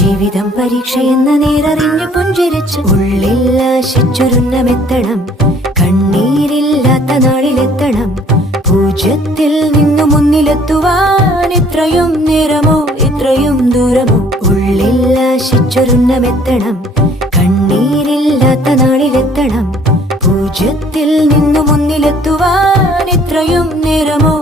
ജീവിതം പരീക്ഷയെന്ന നേരറിഞ്ഞു പുഞ്ചിരിച്ച് ഉള്ളിൽ ആശിച്ചൊരുന്നമെത്തണം. കണ്ണീരില്ലാത്ത നാളിലെത്തണം. പൂജ്യത്തിൽ നിന്നു മുന്നിലെത്തുവാൻ ഇത്രയും നേരമോ ഇത്രയും ദൂരമോ? ഉള്ളിൽ ആശിച്ചൊരുന്നമെത്തണം. കണ്ണീരില്ലാത്ത നാളിലെത്തണം. പൂജ്യത്തിൽ നിന്നു മുന്നിലെത്തുവാൻ ഇത്രയും നേരമോ